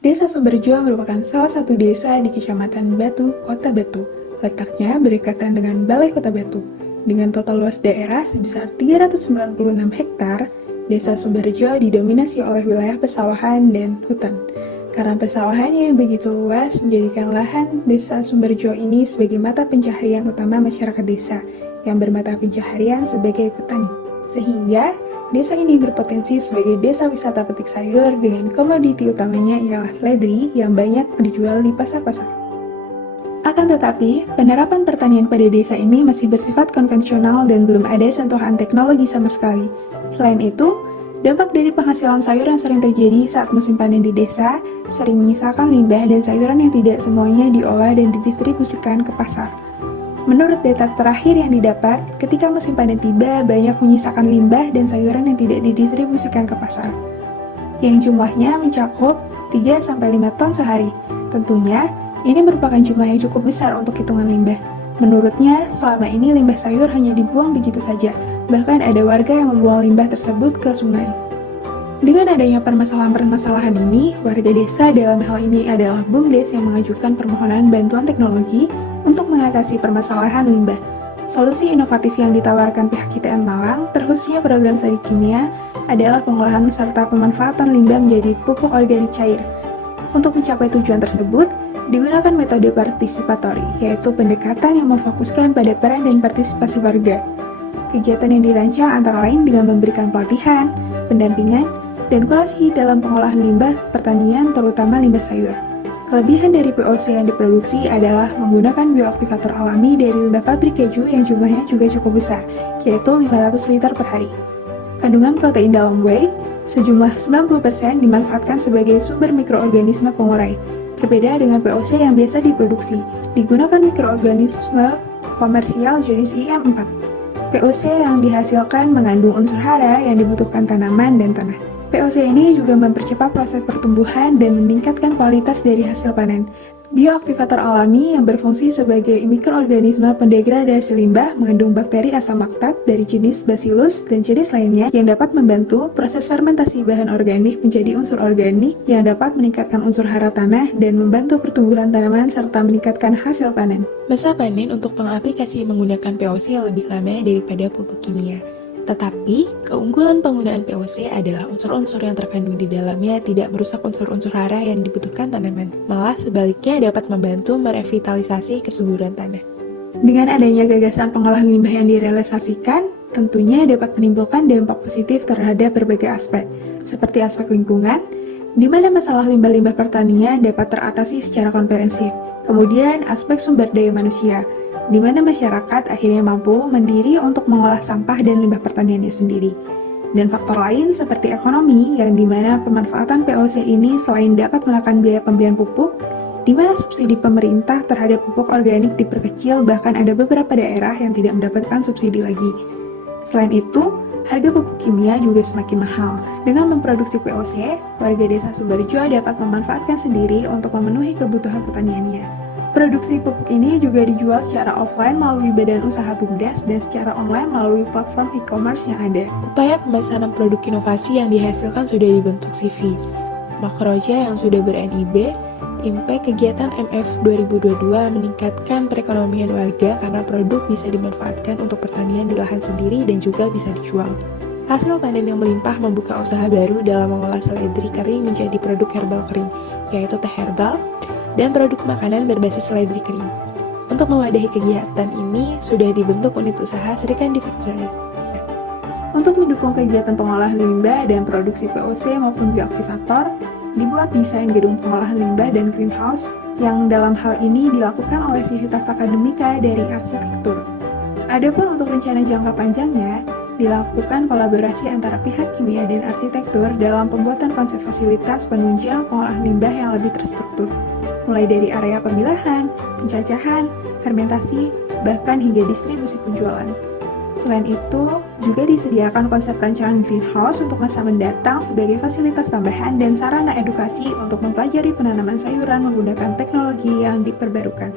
Desa Sumberjo merupakan salah satu desa di Kecamatan Batu, Kota Batu. Letaknya berdekatan dengan Balai Kota Batu. Dengan total luas daerah sebesar 396 hektar, Desa Sumberjo didominasi oleh wilayah persawahan dan hutan. Karena persawahannya yang begitu luas menjadikan lahan Desa Sumberjo ini sebagai mata pencaharian utama masyarakat desa yang bermata pencaharian sebagai petani. Sehingga desa ini berpotensi sebagai desa wisata petik sayur dengan komoditi utamanya ialah seledri yang banyak dijual di pasar-pasar. Akan tetapi, penerapan pertanian pada desa ini masih bersifat konvensional dan belum ada sentuhan teknologi sama sekali. Selain itu, dampak dari penghasilan sayur yang sering terjadi saat musim panen di desa sering menyisakan limbah dan sayuran yang tidak semuanya diolah dan didistribusikan ke pasar. Menurut data terakhir yang didapat, ketika musim panen tiba, banyak menyisakan limbah dan sayuran yang tidak didistribusikan ke pasar, yang jumlahnya mencakup 3-5 ton sehari. Tentunya, ini merupakan jumlah yang cukup besar untuk hitungan limbah. Menurutnya, selama ini limbah sayur hanya dibuang begitu saja, bahkan ada warga yang membuang limbah tersebut ke sungai. Dengan adanya permasalahan-permasalahan ini, warga desa dalam hal ini adalah BUMDes yang mengajukan permohonan bantuan teknologi untuk mengatasi permasalahan limbah. Solusi inovatif yang ditawarkan pihak ITN Malang, terkhususnya program studi kimia, adalah pengolahan serta pemanfaatan limbah menjadi pupuk organik cair. Untuk mencapai tujuan tersebut, digunakan metode partisipatori, yaitu pendekatan yang memfokuskan pada peran dan partisipasi warga. Kegiatan yang dirancang antara lain dengan memberikan pelatihan, pendampingan, dan kurasi dalam pengolahan limbah pertanian, terutama limbah sayur. Kelebihan dari POC yang diproduksi adalah menggunakan bioaktivator alami dari limbah pabrik keju yang jumlahnya juga cukup besar, yaitu 500 liter per hari. Kandungan protein dalam whey sejumlah 90% dimanfaatkan sebagai sumber mikroorganisme pengurai. Berbeda dengan POC yang biasa diproduksi, digunakan mikroorganisme komersial jenis IM4. POC yang dihasilkan mengandung unsur hara yang dibutuhkan tanaman dan tanah. POC ini juga mempercepat proses pertumbuhan dan meningkatkan kualitas dari hasil panen. Bioaktivator alami yang berfungsi sebagai mikroorganisme pendegradasi limbah mengandung bakteri asam laktat dari jenis Bacillus dan jenis lainnya yang dapat membantu proses fermentasi bahan organik menjadi unsur organik yang dapat meningkatkan unsur hara tanah dan membantu pertumbuhan tanaman serta meningkatkan hasil panen. Masa panen untuk pengaplikasi menggunakan POC lebih lama daripada pupuk kimia. Tetapi, keunggulan penggunaan POC adalah unsur-unsur yang terkandung di dalamnya tidak merusak unsur-unsur hara yang dibutuhkan tanaman, malah sebaliknya dapat membantu merevitalisasi kesuburan tanah. Dengan adanya gagasan pengolahan limbah yang direalisasikan, tentunya dapat menimbulkan dampak positif terhadap berbagai aspek, seperti aspek lingkungan, di mana masalah limbah-limbah pertanian dapat teratasi secara komprehensif. Kemudian, aspek sumber daya manusia, di mana masyarakat akhirnya mampu mandiri untuk mengolah sampah dan limbah pertaniannya sendiri. Dan faktor lain seperti ekonomi, yang di mana pemanfaatan POC ini selain dapat menekan biaya pembelian pupuk, di mana subsidi pemerintah terhadap pupuk organik diperkecil, bahkan ada beberapa daerah yang tidak mendapatkan subsidi lagi. Selain itu, harga pupuk kimia juga semakin mahal. Dengan memproduksi POC, warga desa Sumberjo dapat memanfaatkan sendiri untuk memenuhi kebutuhan pertaniannya. Produksi pupuk ini juga dijual secara offline melalui badan usaha BUMDes dan secara online melalui platform e-commerce yang ada. Upaya pemasaran produk inovasi yang dihasilkan sudah dibentuk CV. Makroja yang sudah ber-NIB, impact kegiatan MF 2022 meningkatkan perekonomian warga karena produk bisa dimanfaatkan untuk pertanian di lahan sendiri dan juga bisa dijual. Hasil panen yang melimpah membuka usaha baru dalam mengolah seledri kering menjadi produk herbal kering, yaitu teh herbal, dan produk makanan berbasis seledri kering. Untuk mewadahi kegiatan ini, sudah dibentuk unit usaha Serikandi Factory. Untuk mendukung kegiatan pengolahan limbah dan produksi POC maupun bioaktivator, dibuat desain gedung pengolahan limbah dan greenhouse yang dalam hal ini dilakukan oleh Civitas Akademika dari arsitektur. Adapun untuk rencana jangka panjangnya, dilakukan kolaborasi antara pihak kimia dan arsitektur dalam pembuatan konsep fasilitas penunjang pengolahan limbah yang lebih terstruktur, mulai dari area pemilahan, pencacahan, fermentasi, bahkan hingga distribusi penjualan. Selain itu, juga disediakan konsep rancangan greenhouse untuk masa mendatang sebagai fasilitas tambahan dan sarana edukasi untuk mempelajari penanaman sayuran menggunakan teknologi yang diperbarukan.